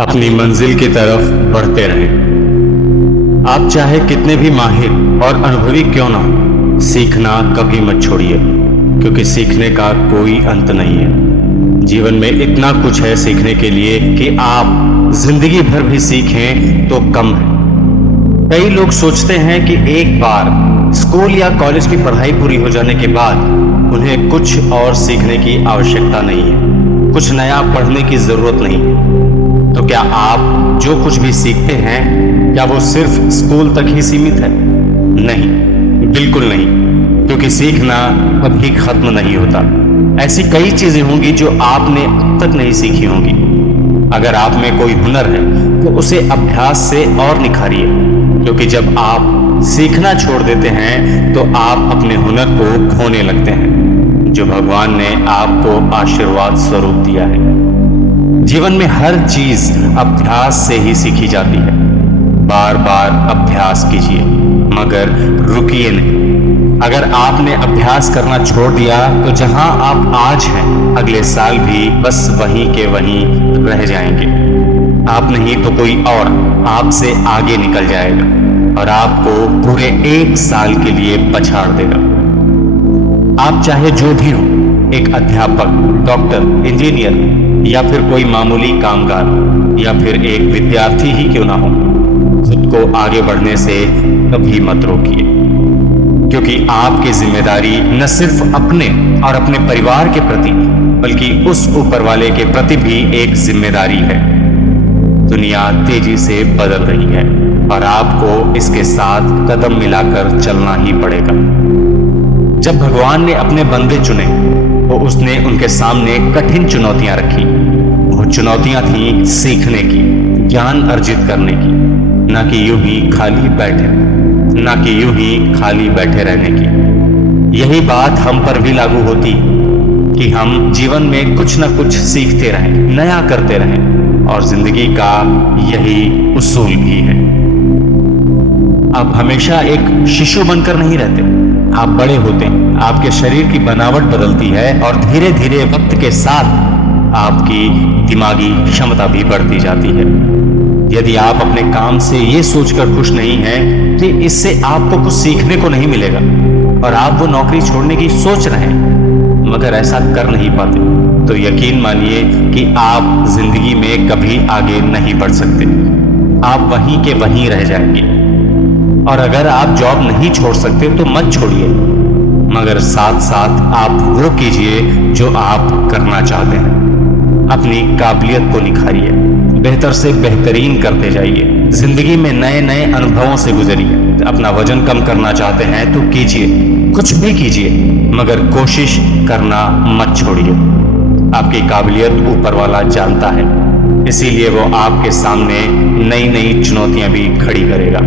अपनी मंजिल की तरफ बढ़ते रहें। आप चाहे कितने भी माहिर और अनुभवी क्यों ना हो, सीखना कभी मत छोड़िए, क्योंकि सीखने का कोई अंत नहीं है। जीवन में इतना कुछ है सीखने के लिए कि आप जिंदगी भर भी सीखें तो कम है। कई लोग सोचते हैं कि एक बार स्कूल या कॉलेज की पढ़ाई पूरी हो जाने के बाद उन्हें कुछ और सीखने की आवश्यकता नहीं है, कुछ नया पढ़ने की जरूरत नहीं। तो क्या आप जो कुछ भी सीखते हैं, क्या वो सिर्फ स्कूल तक ही सीमित है? नहीं, बिल्कुल नहीं, क्योंकि सीखना कभी खत्म नहीं होता। ऐसी कई चीजें होंगी जो आपने अब तक नहीं सीखी होंगी। अगर आप में कोई हुनर है तो उसे अभ्यास से और निखारिए, क्योंकि जब आप सीखना छोड़ देते हैं तो आप अपने हुनर को खोने लगते हैं, जो भगवान ने आपको आशीर्वाद स्वरूप दिया है। जीवन में हर चीज अभ्यास से ही सीखी जाती है। बार बार अभ्यास कीजिए, मगर रुकिए नहीं। अगर आपने अभ्यास करना छोड़ दिया तो जहां आप आज हैं, अगले साल भी बस वहीं के वहीं रह जाएंगे। आप नहीं तो कोई और आपसे आगे निकल जाएगा और आपको पूरे एक साल के लिए पछाड़ देगा। आप चाहे जो भी हो, एक अध्यापक, डॉक्टर, इंजीनियर या फिर कोई मामूली कामगार या फिर एक विद्यार्थी ही क्यों ना हो, खुद को आगे बढ़ने से कभी मत रोकिए, क्योंकि आपकी जिम्मेदारी न सिर्फ अपने और अपने परिवार के प्रति, बल्कि उस ऊपर वाले के प्रति भी एक जिम्मेदारी है। दुनिया तेजी से बदल रही है और आपको इसके साथ कदम मिलाकर चलना ही पड़ेगा। जब भगवान ने अपने बंदे चुने तो उसने उनके सामने कठिन चुनौतियां रखी। वो चुनौतियां थी सीखने की, ज्ञान अर्जित करने की, ना कि यूं ही खाली बैठे रहने की। यही बात हम पर भी लागू होती कि हम जीवन में कुछ ना कुछ सीखते रहें, नया करते रहें, और जिंदगी का यही उसूल भी है। आप हमेशा एक शिशु बनकर नहीं रहते, आप बड़े होते हैं, आपके शरीर की बनावट बदलती है और धीरे धीरे वक्त के साथ आपकी दिमागी क्षमता भी बढ़ती जाती है। यदि आप अपने काम से ये सोचकर खुश नहीं हैं कि इससे आपको कुछ सीखने को नहीं मिलेगा और आप वो नौकरी छोड़ने की सोच रहे हैं मगर ऐसा कर नहीं पाते, तो यकीन मानिए कि आप जिंदगी में कभी आगे नहीं बढ़ सकते। आप वहीं के वहीं रह जाएंगे। और अगर आप जॉब नहीं छोड़ सकते तो मत छोड़िए, मगर साथ साथ आप वो कीजिए जो आप करना चाहते हैं। अपनी काबिलियत को निखारिए, बेहतर से बेहतरीन करते जाइए। जिंदगी में नए नए अनुभवों से गुजरिए। अपना वजन कम करना चाहते हैं तो कीजिए, कुछ भी कीजिए, मगर कोशिश करना मत छोड़िए। आपकी काबिलियत ऊपर वाला जानता है, इसीलिए वो आपके सामने नई नई चुनौतियां भी खड़ी करेगा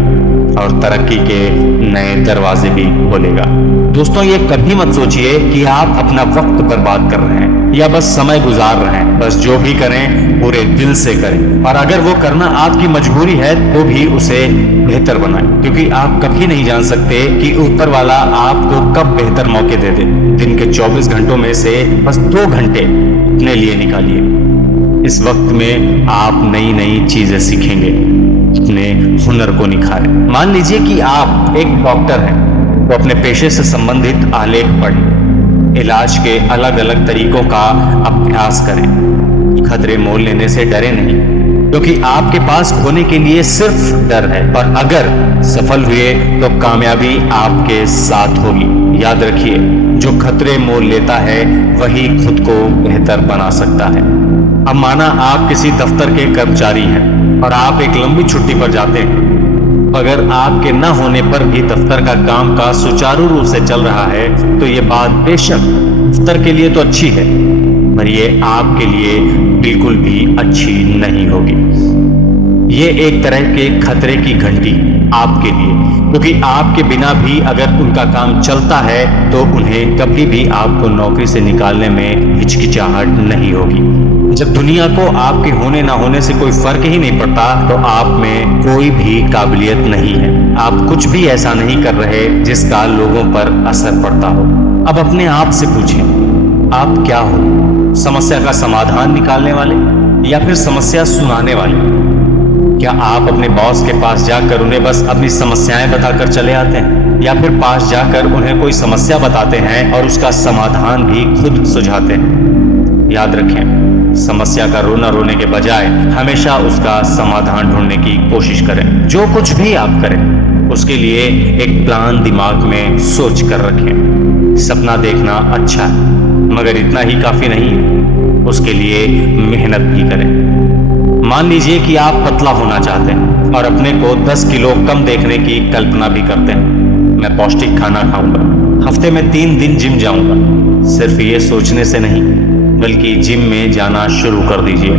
और तरक्की के नए दरवाजे भी खोलेगा। दोस्तों, ये कभी मत सोचिए कि आप अपना वक्त बर्बाद कर रहे हैं या बस समय गुजार रहे हैं। बस जो भी करें पूरे दिल से करें, और अगर वो करना आपकी मजबूरी है तो भी उसे बेहतर बनाएं, क्योंकि आप कभी नहीं जान सकते कि ऊपर वाला आपको कब बेहतर मौके दे दे। दिन के 24 घंटों में से बस 2 घंटे अपने लिए निकालिए। इस वक्त में आप नई नई चीजें सीखेंगे, अपने हुनर को निखारें। मान लीजिए कि आप एक डॉक्टर हैं, तो अपने पेशे से संबंधित आलेख पढ़ें, इलाज के अलग अलग तरीकों का अभ्यास करें। खतरे मोल लेने से डरे नहीं, क्योंकि आपके पास खोने के लिए सिर्फ डर है, और अगर सफल हुए तो कामयाबी आपके साथ होगी। याद रखिए, जो खतरे मोल लेता है वही खुद को बेहतर बना सकता है। अब माना आप किसी दफ्तर के कर्मचारी हैं और आप एक लंबी छुट्टी पर जाते हैं। अगर आपके न होने पर भी दफ्तर का काम का सुचारू रूप से चल रहा है तो ये बात बेशक दफ्तर के लिए तो अच्छी है, पर ये आपके लिए बिल्कुल भी अच्छी नहीं होगी। ये एक तरह के खतरे की घंटी आपके लिए, क्योंकि आपके बिना भी अगर उनका काम चलता है तो उन्हें कभी भी आपको नौकरी से निकालने में हिचकिचाहट नहीं होगी। जब दुनिया को आपके होने ना होने से कोई फर्क ही नहीं पड़ता तो आप में कोई भी काबिलियत नहीं है। आप कुछ भी ऐसा नहीं कर रहे जिसका लोगों पर असर पड़ता हो। अब अपने आप से पूछें, आप क्या हो? समस्या का समाधान निकालने वाले या फिर समस्या सुनाने वाले? क्या आप अपने बॉस के पास जाकर उन्हें बस अपनी समस्याएं बताकर चले आते हैं, या फिर पास जाकर उन्हें कोई समस्या बताते हैं और उसका समाधान भी खुद सुझाते हैं? याद रखें, समस्या का रोना रोने के बजाय हमेशा उसका समाधान ढूंढने की कोशिश करें। जो कुछ भी आप करें उसके लिए एक प्लान दिमाग में सोच कर रखें। सपना देखना अच्छा है, मगर इतना ही काफी नहीं है, उसके लिए मेहनत भी करें। मान लीजिए कि आप पतला होना चाहते हैं और अपने को 10 किलो कम देखने की कल्पना भी करते हैं। मैं पौष्टिक खाना खाऊंगा, हफ्ते में 3 दिन जिम जाऊंगा। सिर्फ ये सोचने से नहीं, बल्कि जिम में जाना शुरू कर दीजिए,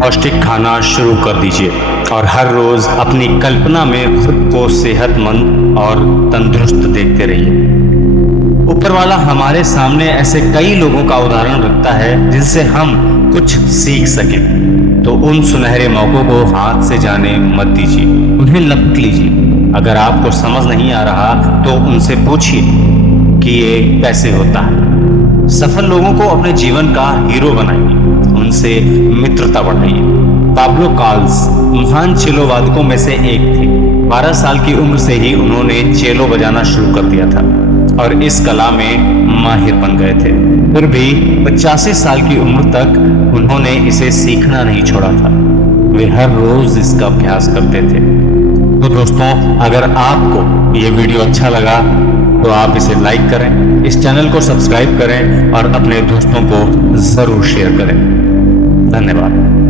पौष्टिक खाना शुरू कर दीजिए और हर रोज अपनी कल्पना में खुद को सेहतमंद और तंदुरुस्त देखते रहिए। ऊपर वाला हमारे सामने ऐसे कई लोगों का उदाहरण रखता है जिनसे हम कुछ सीख सकें। तो उन सुनहरे मौकों को हाथ से जाने मत दीजिए, उन्हें लपक लीजिए। अगर आपको समझ नहीं आ रहा तो उनसे पूछिए कि ये कैसे होता है। सफल लोगों को अपने जीवन का हीरो बनाइए, उनसे मित्रता बढ़ाइए। पाब्लो काल्स महान चेलो वादकों में से एक थे। 12 साल की उम्र से ही उन्होंने चेलो बजाना शुरू कर दिया था और इस कला में माहिर बन गए थे। फिर भी 85 साल की उम्र तक उन्होंने इसे सीखना नहीं छोड़ा था। वे हर रोज इसका अभ्यास करते थे। तो दोस्तों, अगर आपको ये वीडियो अच्छा लगा तो आप इसे लाइक करें, इस चैनल को सब्सक्राइब करें और अपने दोस्तों को जरूर शेयर करें। धन्यवाद।